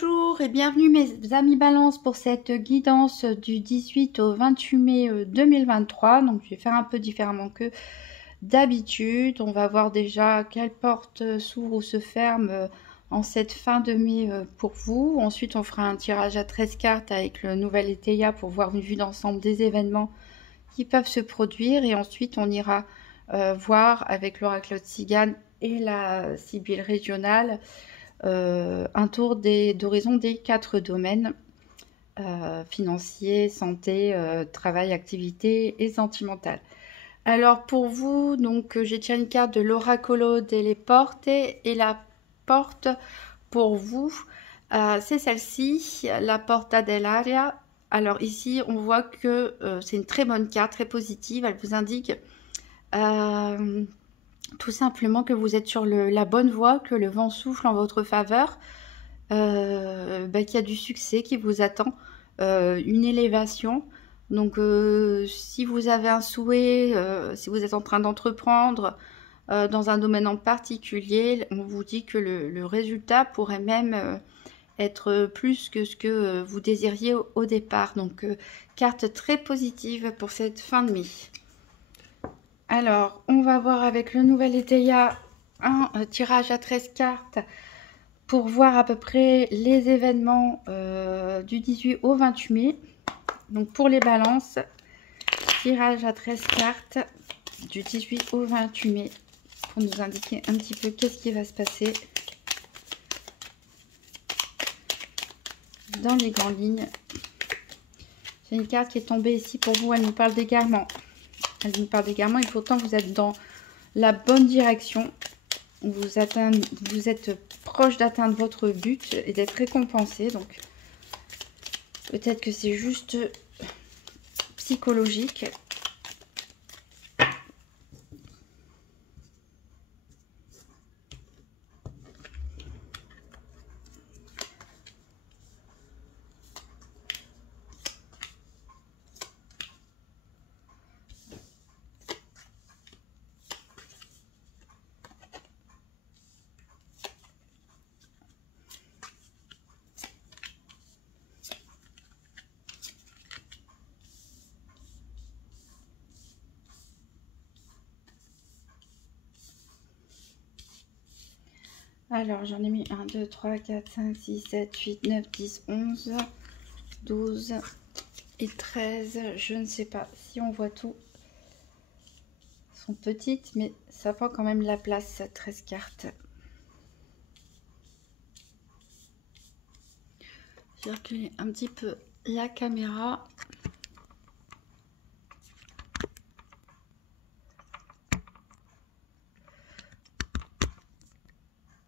Bonjour et bienvenue mes amis Balance pour cette guidance du 18 au 28 mai 2023. Donc je vais faire un peu différemment que d'habitude. On va voir déjà quelle porte s'ouvre ou se ferme en cette fin de mai pour vous. Ensuite on fera un tirage à 13 cartes avec le nouvel ETEIA pour voir une vue d'ensemble des événements qui peuvent se produire. Et ensuite on ira voir avec l'oracle de Tzigane et la Sibylle régionale un tour d'horizon des 4 domaines financier, santé, travail, activité et sentimental. Alors pour vous, donc j'ai tiré une carte de l'oracolo delle porte et la porte pour vous, c'est celle-ci, la porta dell'aria. Alors ici, on voit que c'est une très bonne carte, très positive. Elle vous indique tout simplement que vous êtes sur la bonne voie, que le vent souffle en votre faveur, qu'il y a du succès qui vous attend, une élévation. Donc si vous avez un souhait, si vous êtes en train d'entreprendre dans un domaine en particulier, on vous dit que le résultat pourrait même être plus que ce que vous désiriez au départ. Donc carte très positive pour cette fin de mai. Alors, on va voir avec le nouvel ETEIA un tirage à 13 cartes pour voir à peu près les événements du 18 au 28 mai. Donc pour les balances, tirage à 13 cartes du 18 au 28 mai pour nous indiquer un petit peu qu'est-ce qui va se passer dans les grandes lignes. J'ai une carte qui est tombée ici pour vous, elle nous parle d'égarement. Elle nous parle d'égarement et pourtant vous êtes dans la bonne direction. Vous êtes proche d'atteindre votre but et d'être récompensé. Donc peut-être que c'est juste psychologique. Alors, j'en ai mis 1, 2, 3, 4, 5, 6, 7, 8, 9, 10, 11, 12 et 13. Je ne sais pas si on voit tout. Elles sont petites, mais ça prend quand même la place, 13 cartes. Je vais reculer un petit peu la caméra.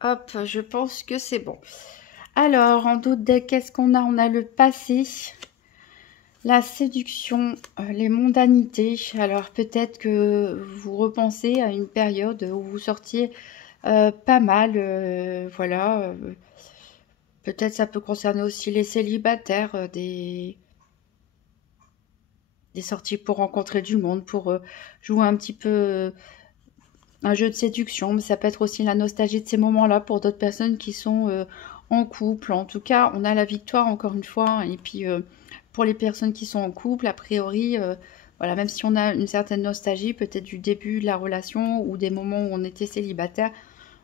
Hop, je pense que c'est bon. Alors, en d'autres decks, qu'est-ce qu'on a? On a le passé, la séduction, les mondanités. Alors, peut-être que vous repensez à une période où vous sortiez pas mal. Voilà. Peut-être ça peut concerner aussi les célibataires, des sorties pour rencontrer du monde, pour jouer un petit peu un jeu de séduction, mais ça peut être aussi la nostalgie de ces moments-là pour d'autres personnes qui sont en couple. En tout cas, on a la victoire encore une fois. Et puis, pour les personnes qui sont en couple, a priori, voilà, même si on a une certaine nostalgie, peut-être du début de la relation ou des moments où on était célibataire,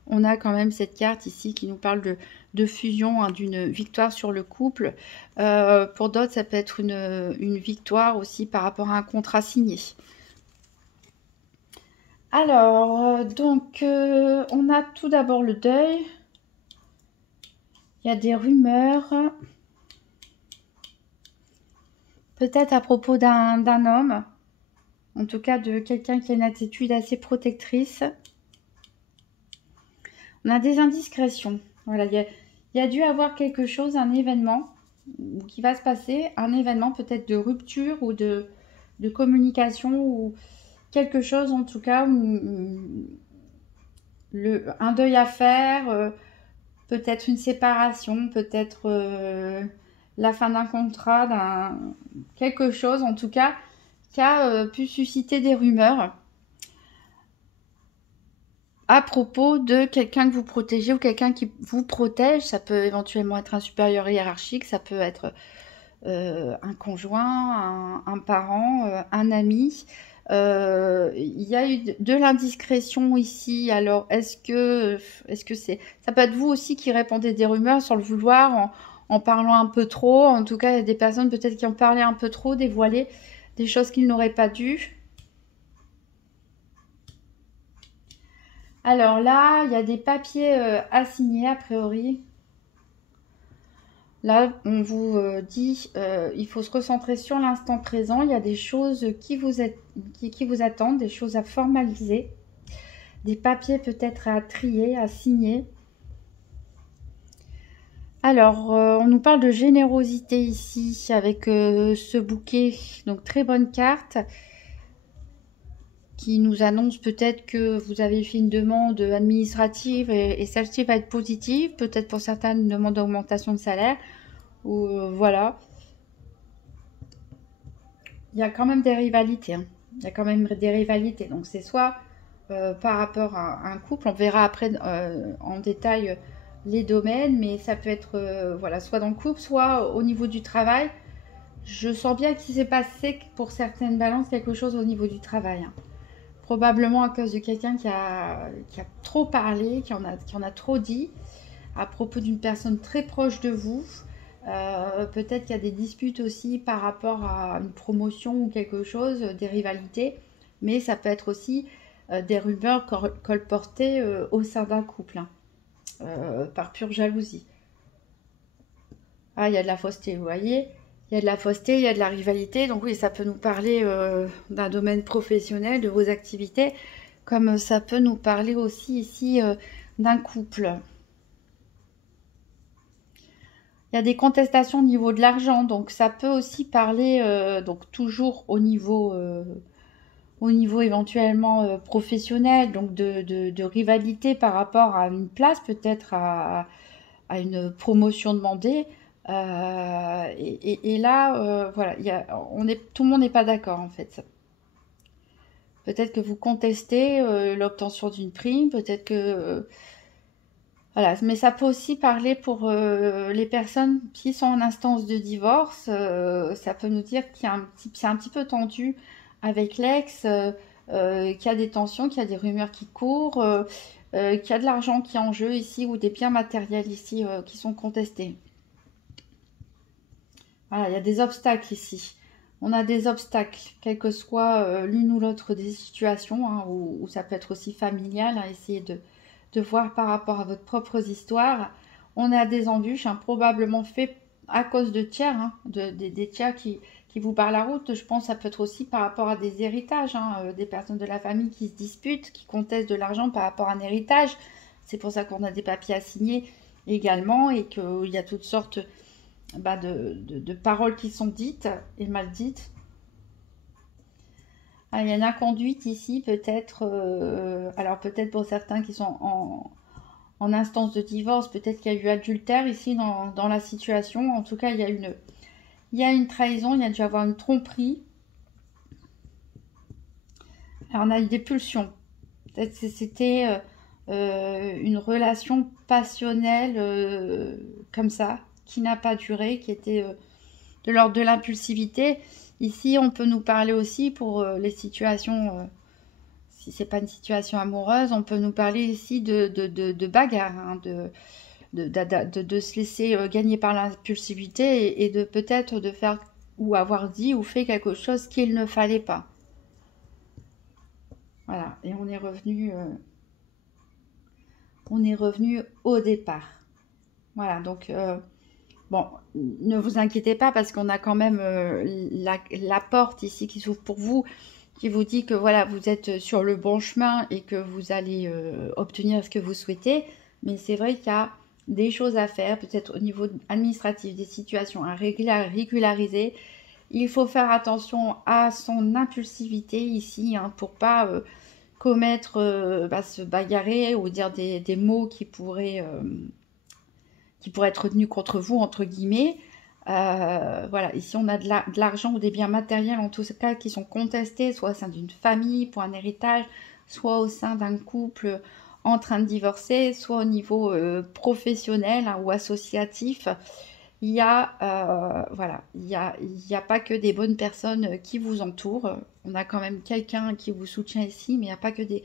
on a quand même cette carte ici qui nous parle de fusion, hein, d'une victoire sur le couple. Pour d'autres, ça peut être une victoire aussi par rapport à un contrat signé. Alors, donc, on a tout d'abord le deuil. Il y a des rumeurs. Peut-être à propos d'un homme. En tout cas, de quelqu'un qui a une attitude assez protectrice. On a des indiscrétions. Voilà, il y a dû avoir quelque chose, un événement qui va se passer. Un événement peut-être de rupture ou de communication ou quelque chose en tout cas. Un deuil à faire. Peut-être une séparation, peut-être la fin d'un contrat, quelque chose en tout cas qui a pu susciter des rumeurs. à propos de quelqu'un que vous protégez ou quelqu'un qui vous protège. Ça peut éventuellement être un supérieur hiérarchique, ça peut être un conjoint, un parent, un ami. Il y a eu de l'indiscrétion ici. Alors, est-ce que ça peut être vous aussi qui répandez des rumeurs sans le vouloir, en parlant un peu trop. En tout cas, il y a des personnes peut-être qui ont parlé un peu trop, dévoilé des choses qu'ils n'auraient pas dû. Alors là, il y a des papiers à signer a priori. Là, on vous dit, il faut se recentrer sur l'instant présent. Il y a des choses qui vous attendent, des choses à formaliser, des papiers peut-être à trier, à signer. Alors, on nous parle de générosité ici avec ce bouquet. Donc, très bonne carte qui nous annonce peut-être que vous avez fait une demande administrative et celle-ci va être positive. Peut-être pour certains une demande d'augmentation de salaire. Ou voilà. Il y a quand même des rivalités. Hein. Il y a quand même des rivalités. Donc, c'est soit par rapport à un couple, on verra après en détail les domaines, mais ça peut être voilà, soit dans le couple, soit au niveau du travail. Je sens bien qu'il s'est passé pour certaines balances quelque chose au niveau du travail. Hein. Probablement à cause de quelqu'un qui a trop parlé, qui en a trop dit à propos d'une personne très proche de vous. Peut-être qu'il y a des disputes aussi par rapport à une promotion ou quelque chose, des rivalités, mais ça peut être aussi des rumeurs colportées au sein d'un couple, hein, par pure jalousie. Ah, il y a de la fausseté, vous voyez. Il y a de la fausseté, il y a de la rivalité, donc oui, ça peut nous parler d'un domaine professionnel, de vos activités, comme ça peut nous parler aussi ici d'un couple. Il y a des contestations au niveau de l'argent, donc ça peut aussi parler, donc toujours au niveau éventuellement professionnel, donc de rivalité par rapport à une place, peut-être à une promotion demandée. Et là, voilà, tout le monde n'est pas d'accord en fait. Peut-être que vous contestez l'obtention d'une prime, peut-être que voilà, mais ça peut aussi parler pour les personnes qui sont en instance de divorce. Ça peut nous dire qu'il y a c'est un petit peu tendu avec l'ex, qu'il y a des tensions, qu'il y a des rumeurs qui courent, qu'il y a de l'argent qui est en jeu ici ou des biens matériels ici qui sont contestés. Voilà, il y a des obstacles ici. On a des obstacles, quelle que soit l'une ou l'autre des situations, hein, ou ça peut être aussi familial, hein, essayer de voir par rapport à votre propre histoire. On a des embûches, hein, probablement fait à cause de tiers, hein, des tiers qui vous barrent la route. Je pense que ça peut être aussi par rapport à des héritages, hein, des personnes de la famille qui se disputent, qui contestent de l'argent par rapport à un héritage. C'est pour ça qu'on a des papiers à signer également et qu'il y a toutes sortes de paroles qui sont dites et mal dites. Ah, il y a une inconduite ici, peut-être. Alors, peut-être pour certains qui sont en instance de divorce, peut-être qu'il y a eu adultère ici dans la situation. En tout cas, il y a une trahison, il y a dû avoir une tromperie. Alors, on a eu des pulsions. Peut-être que c'était une relation passionnelle comme ça, qui n'a pas duré, qui était de l'ordre de l'impulsivité. Ici, on peut nous parler aussi pour les situations, si c'est pas une situation amoureuse, on peut nous parler ici de bagarre, hein, de se laisser gagner par l'impulsivité et de peut-être de faire ou avoir dit ou fait quelque chose qu'il ne fallait pas. Voilà, et on est revenu au départ. Voilà, donc bon, ne vous inquiétez pas parce qu'on a quand même la porte ici qui s'ouvre pour vous, qui vous dit que voilà, vous êtes sur le bon chemin et que vous allez obtenir ce que vous souhaitez. Mais c'est vrai qu'il y a des choses à faire, peut-être au niveau administratif, des situations à régulariser. Il faut faire attention à son impulsivité ici, hein, pour pas commettre, se bagarrer ou dire des mots qui pourraient être tenus contre vous, entre guillemets. Voilà, ici on a de l'argent ou des biens matériels en tout cas qui sont contestés, soit au sein d'une famille pour un héritage, soit au sein d'un couple en train de divorcer, soit au niveau professionnel hein, ou associatif. Il y a, voilà, il y a pas que des bonnes personnes qui vous entourent. On a quand même quelqu'un qui vous soutient ici, mais il n'y a pas que des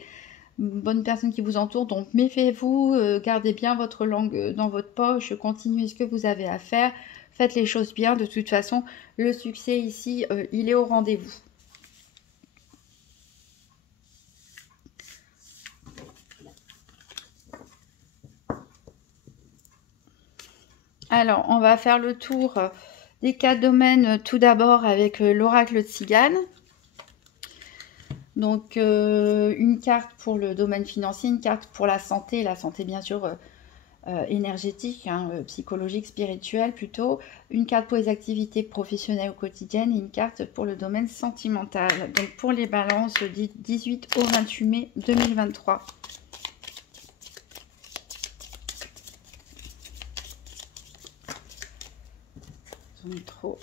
bonnes personnes qui vous entourent. Donc méfiez-vous, gardez bien votre langue dans votre poche, continuez ce que vous avez à faire, faites les choses bien. De toute façon, le succès ici, il est au rendez-vous. Alors, on va faire le tour des 4 domaines tout d'abord avec l'oracle de Tzigane. Donc, une carte pour le domaine financier, une carte pour la santé bien sûr énergétique, hein, psychologique, spirituelle plutôt, une carte pour les activités professionnelles ou quotidiennes et une carte pour le domaine sentimental. Donc, pour les balances du 18 au 28 mai 2023. Trop.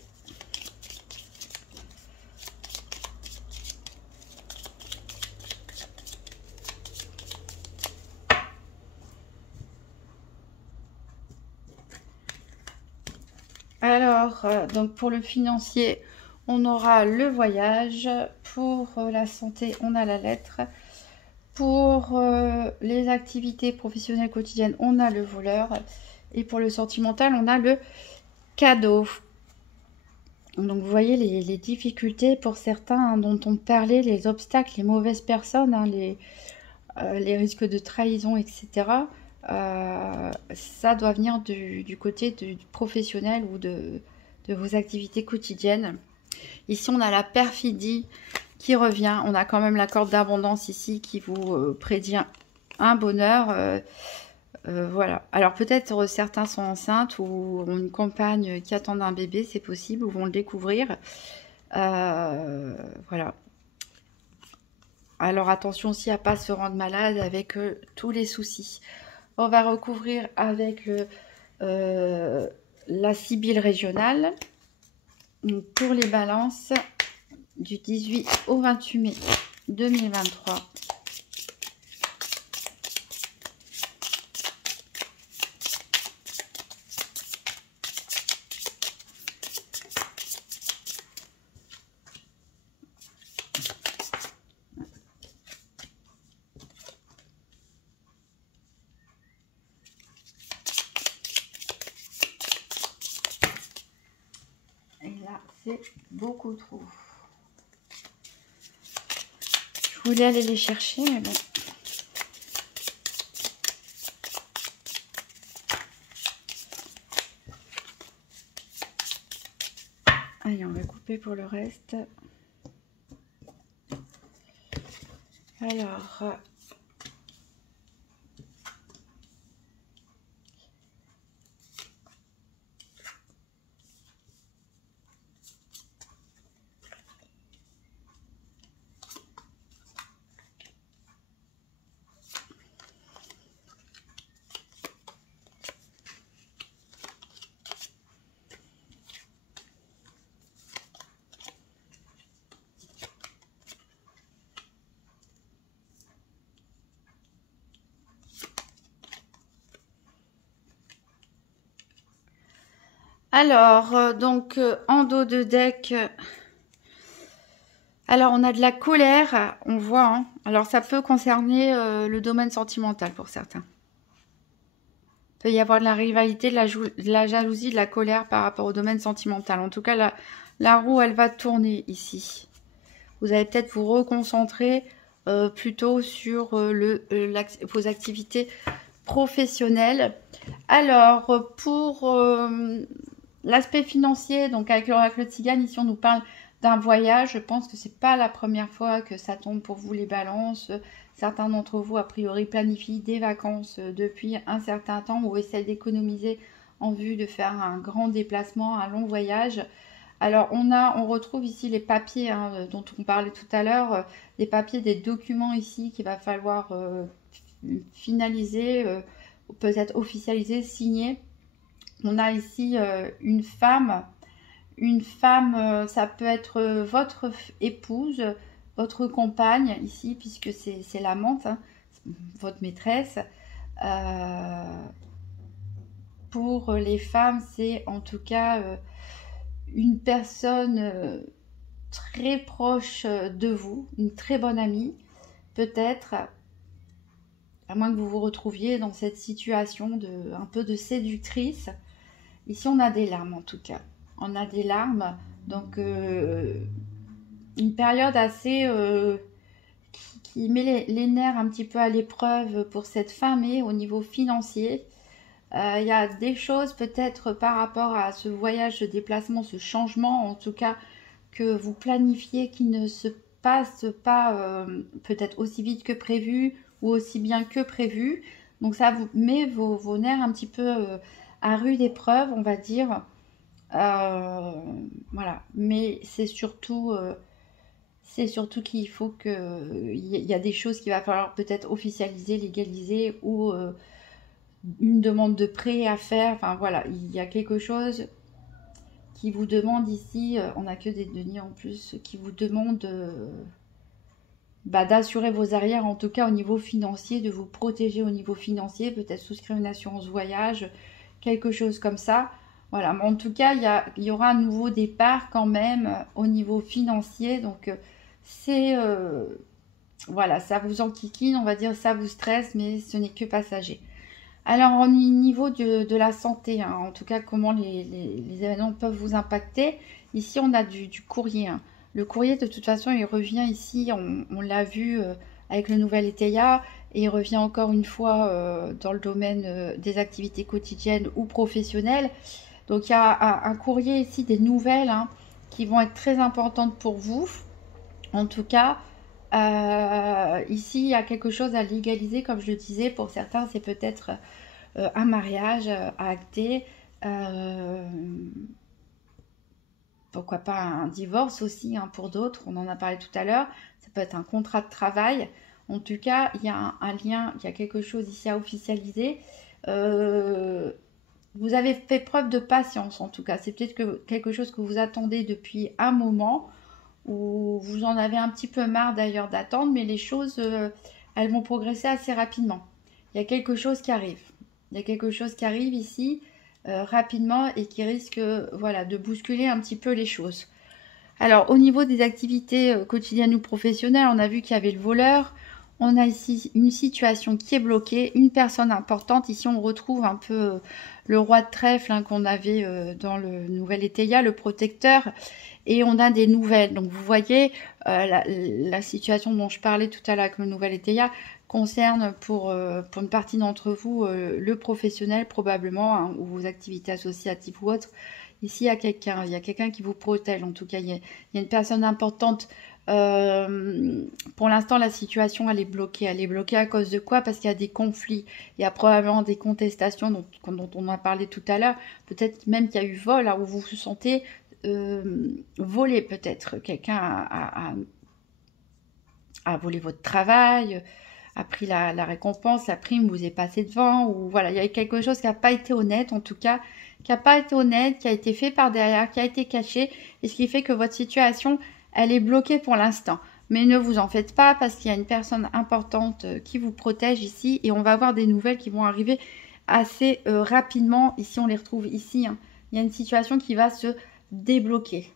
Alors, donc pour le financier, on aura le voyage. Pour la santé, on a la lettre. Pour les activités professionnelles quotidiennes, on a le voleur. Et pour le sentimental, on a le cadeau. Donc vous voyez les difficultés pour certains hein, dont on parlait, les obstacles, les mauvaises personnes, hein, les risques de trahison, etc. Ça doit venir du côté du professionnel ou de vos activités quotidiennes. Ici, on a la perfidie qui revient. On a quand même la corde d'abondance ici qui vous prédit un bonheur. Voilà. Alors peut-être certains sont enceintes ou ont une compagne qui attend un bébé, c'est possible, ou vont le découvrir. Voilà. Alors attention aussi à ne pas se rendre malade avec tous les soucis. On va recouvrir avec la Sibylle régionale. Donc, pour les balances du 18 au 28 mai 2023. C'est beaucoup trop. Je voulais aller les chercher, mais bon. Allez, on va couper pour le reste. Alors... donc, en dos de deck, alors on a de la colère, on voit, hein. Alors ça peut concerner le domaine sentimental pour certains. Il peut y avoir de la rivalité, de la jalousie, de la colère par rapport au domaine sentimental. En tout cas, la roue, elle va tourner ici. Vous allez peut-être vous reconcentrer plutôt sur vos activités professionnelles. Alors, pour l'aspect financier, donc avec l'oracle de Tzigane, ici on nous parle d'un voyage. Je pense que c'est pas la première fois que ça tombe pour vous les balances. Certains d'entre vous, a priori, planifient des vacances depuis un certain temps ou essaient d'économiser en vue de faire un grand déplacement, un long voyage. Alors, on retrouve ici les papiers hein, dont on parlait tout à l'heure, des papiers, des documents ici qu'il va falloir finaliser, peut-être officialiser, signer. On a ici une femme. Une femme, ça peut être votre épouse, votre compagne ici, puisque c'est l'amante. Hein. votre maîtresse. Pour les femmes, c'est en tout cas une personne très proche de vous, une très bonne amie, peut-être, à moins que vous vous retrouviez dans cette situation un peu de séductrice. Ici, on a des larmes en tout cas. On a des larmes, donc une période assez qui met les nerfs un petit peu à l'épreuve pour cette femme et au niveau financier. Il y a des choses peut-être par rapport à ce voyage, ce déplacement, ce changement, en tout cas, que vous planifiez qui ne se passe pas peut-être aussi vite que prévu ou aussi bien que prévu. Donc ça vous met vos nerfs un petit peu à rude épreuve, on va dire. Voilà. Mais c'est surtout qu'il faut que il y a des choses qu'il va falloir peut-être officialiser, légaliser ou une demande de prêt à faire. Enfin voilà, il y a quelque chose qui vous demande ici, on n'a que des deniers en plus, qui vous demande d'assurer vos arrières, en tout cas au niveau financier, de vous protéger au niveau financier, peut-être souscrire une assurance voyage, quelque chose comme ça. Voilà, mais en tout cas, il y aura un nouveau départ quand même au niveau financier, donc c'est... voilà, ça vous enquiquine, on va dire, ça vous stresse, mais ce n'est que passager. Alors, au niveau de la santé, hein, en tout cas, comment les événements peuvent vous impacter. Ici, on a du courrier. Hein. Le courrier, de toute façon, il revient ici, on l'a vu avec le nouvel ETEIA, et il revient encore une fois dans le domaine des activités quotidiennes ou professionnelles. Donc, il y a un courrier ici, des nouvelles hein, qui vont être très importantes pour vous. En tout cas, ici, il y a quelque chose à légaliser, comme je le disais. Pour certains, c'est peut-être un mariage à acter. Pourquoi pas un divorce aussi hein, pour d'autres. On en a parlé tout à l'heure. Ça peut être un contrat de travail. En tout cas, il y a un lien, il y a quelque chose ici à officialiser. Vous avez fait preuve de patience, en tout cas. C'est peut-être quelque chose que vous attendez depuis un moment ou vous en avez un petit peu marre d'ailleurs d'attendre, mais les choses, elles vont progresser assez rapidement. Il y a quelque chose qui arrive. Il y a quelque chose qui arrive ici rapidement et qui risque voilà, de bousculer un petit peu les choses. Alors, au niveau des activités quotidiennes ou professionnelles, on a vu qu'il y avait le voleur. On a ici une situation qui est bloquée, une personne importante. Ici, on retrouve un peu le roi de trèfle hein, qu'on avait dans le nouvel ETEIA, le protecteur. Et on a des nouvelles. Donc, vous voyez, la situation dont je parlais tout à l'heure avec le nouvel ETEIA concerne pour une partie d'entre vous le professionnel probablement, hein, ou vos activités associatives ou autres. Ici, il y a quelqu'un qui vous protège. En tout cas, il y a une personne importante. Pour l'instant, la situation, elle est bloquée. Elle est bloquée à cause de quoi? Parce qu'il y a des conflits. Il y a probablement des contestations dont on a parlé tout à l'heure. Peut-être même qu'il y a eu vol, là, où vous vous sentez volé peut-être. Quelqu'un a volé votre travail, a pris la récompense, la prime, vous est passé devant. Ou voilà, il y a quelque chose qui n'a pas été honnête, en tout cas, qui n'a pas été honnête, qui a été fait par derrière, qui a été caché. Et ce qui fait que votre situation, elle est bloquée pour l'instant. Mais ne vous en faites pas parce qu'il y a une personne importante qui vous protège ici. Et on va avoir des nouvelles qui vont arriver assez rapidement. Ici, on les retrouve ici. Hein. Il y a une situation qui va se débloquer.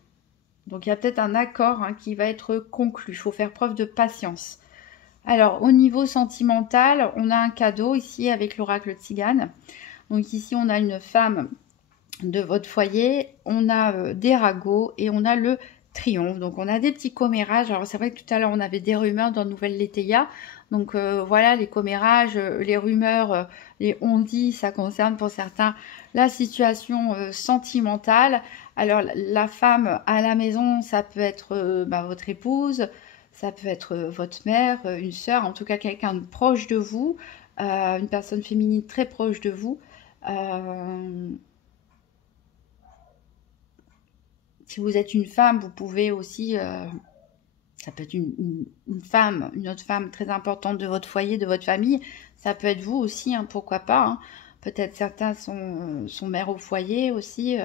Donc, il y a peut-être un accord hein, qui va être conclu. Il faut faire preuve de patience. Alors, au niveau sentimental, on a un cadeau ici avec l'oracle Tzigane. Donc, ici, on a une femme de votre foyer. On a des ragots et on a le triomphe. Donc, on a des petits commérages. Alors, c'est vrai que tout à l'heure, on avait des rumeurs dans Nouvelle Letéia. Donc, voilà, les commérages, les rumeurs, les on-dit, ça concerne pour certains la situation sentimentale. Alors, la femme à la maison, ça peut être votre épouse, ça peut être votre mère, une sœur, en tout cas quelqu'un de proche de vous, une personne féminine très proche de vous. Si vous êtes une femme, vous pouvez aussi, ça peut être une femme, une autre femme très importante de votre foyer, de votre famille. Ça peut être vous aussi, hein, pourquoi pas. Hein. Peut-être certains sont mères au foyer aussi.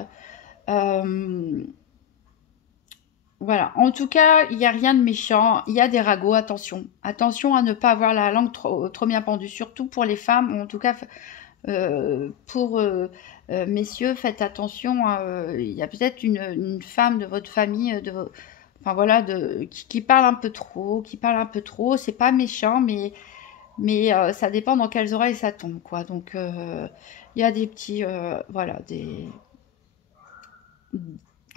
Voilà, en tout cas, il n'y a rien de méchant, il y a des ragots, attention. Attention à ne pas avoir la langue trop bien pendue, surtout pour les femmes, ou en tout cas pour messieurs, faites attention, il y a peut-être une femme de votre famille, enfin voilà, qui parle un peu trop, c'est pas méchant, mais ça dépend dans quelles oreilles ça tombe, quoi. Donc il y a des petits, voilà,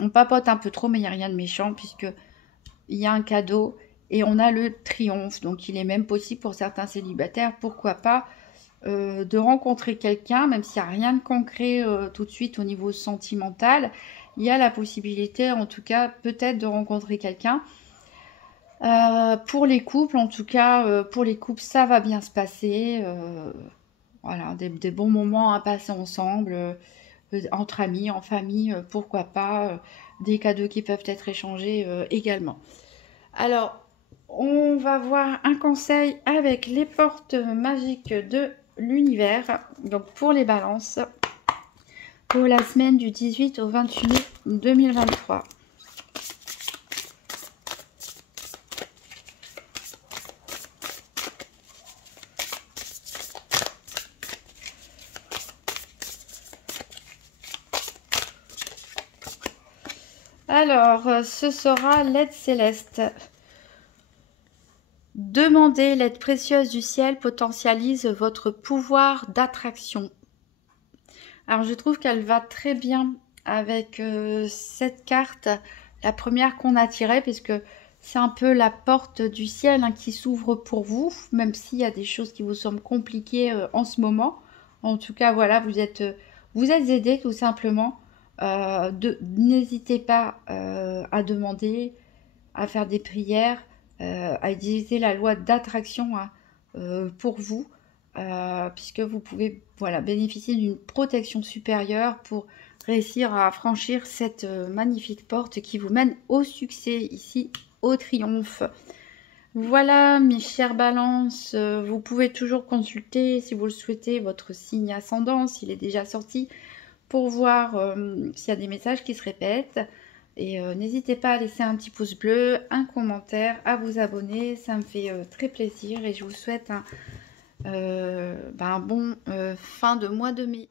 on papote un peu trop, mais il n'y a rien de méchant, puisque il y a un cadeau et on a le triomphe. Donc il est même possible pour certains célibataires, pourquoi pas, de rencontrer quelqu'un, même s'il n'y a rien de concret tout de suite au niveau sentimental. Il y a la possibilité, en tout cas, peut-être de rencontrer quelqu'un. Pour les couples, en tout cas, pour les couples, ça va bien se passer. Voilà, des bons moments à passer ensemble, entre amis, en famille, pourquoi pas. Des cadeaux qui peuvent être échangés également. Alors, on va voir un conseil avec les portes magiques de l'univers. Donc, pour les balances, pour la semaine du 18 au 28 mai 2023. Alors, ce sera l'aide céleste. Demandez l'aide précieuse du ciel potentialise votre pouvoir d'attraction. Alors, je trouve qu'elle va très bien avec cette carte, la première qu'on a tirée, puisque c'est un peu la porte du ciel qui s'ouvre pour vous, même s'il y a des choses qui vous semblent compliquées en ce moment. En tout cas, voilà, vous êtes aidés tout simplement. N'hésitez pas à demander, à faire des prières, à utiliser la loi d'attraction pour vous, puisque vous pouvez bénéficier d'une protection supérieure pour réussir à franchir cette magnifique porte qui vous mène au succès, ici au triomphe. Voilà mes chères balances, vous pouvez toujours consulter si vous le souhaitez votre signe ascendant, s'il est déjà sorti, pour voir s'il y a des messages qui se répètent. Et n'hésitez pas à laisser un petit pouce bleu, un commentaire, à vous abonner, ça me fait très plaisir et je vous souhaite un bon fin de mois de mai.